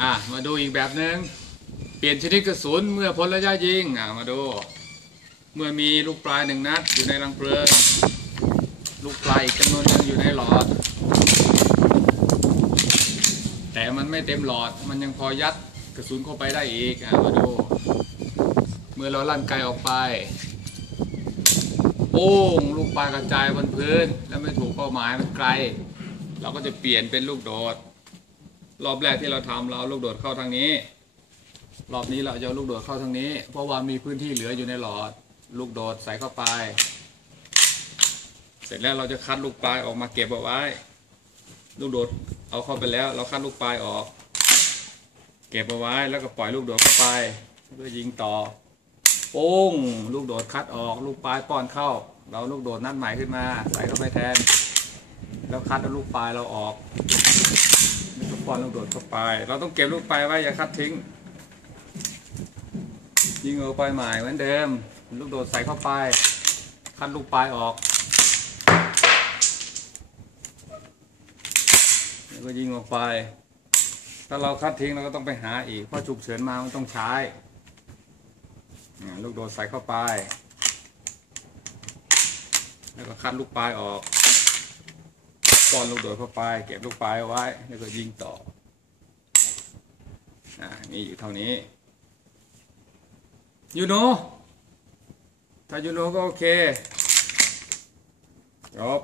อะมาดูอีกแบบหนึ่งเปลี่ยนชนิดกระสุนเมื่อพ้นระยะยิงอะมาดู เมื่อมีลูกปลายหนึ่งนัดอยู่ในรังเพลิง ลูกปลายอีกจำนวนหนึงอยู่ในหลอด แต่มันไม่เต็มหลอดมันยังพอยัดกระสุนเข้าไปได้อีกอะมาดู เมื่อเราลั่นไกออกไปโป้งลูกปลากระจายบนพื้น แล้วไม่ถูกเป้าหมายมันไกล เราก็จะเปลี่ยนเป็นลูกโดด รอบแรกที่เราทำเราเอาลูกโดดเข้าทางนี้ รอบนี้เราจะลูกโดดเข้าทางนี้ เพราะว่ามีพื้นที่เหลืออยู่ในหลอด ลูกโดดใส่เข้าไป เสร็จแล้วเราจะคัดลูกปลายออกมาเก็บเอาไว้ ลูกโดดเอาเข้าไปแล้ว เราคัดลูกปลายออก เก็บเอาไว้แล้วก็ปล่อยลูกโดดเข้าไปเพื่อยิงต่อโป้งลูกโดดคัดออก ลูกปลายป้อนเข้า เราลูกโดดนัดใหม่ขึ้นมา ใส่เข้าไปแทน แล้วคัดเอาลูกปลายเราออก แล้วก็ป้อนลูกโดดเข้าไป เราต้องเก็บลูกปลายไว้อย่าคัดทิ้ง ยิงเอาปลายใหม่เหมือนเดิม ลูกโดดใส่เข้าไป คัดลูกปลายออกแล้วก็ยิงออกไป ถ้าเราคัดทิ้งเราก็ต้องไปหาอีก เพราะฉุกเฉินมามันต้องใช้ ลูกโดดใส่เข้าไป แล้วก็คัดลูกปลายออก ป้อนลูกโดดเข้าไป เก็บลูกปลายเอาไว้ แล้วก็ยิงต่ออ่ามีอยู่เท่านี้ยูโนถ้ายูโนก็โอเคจบ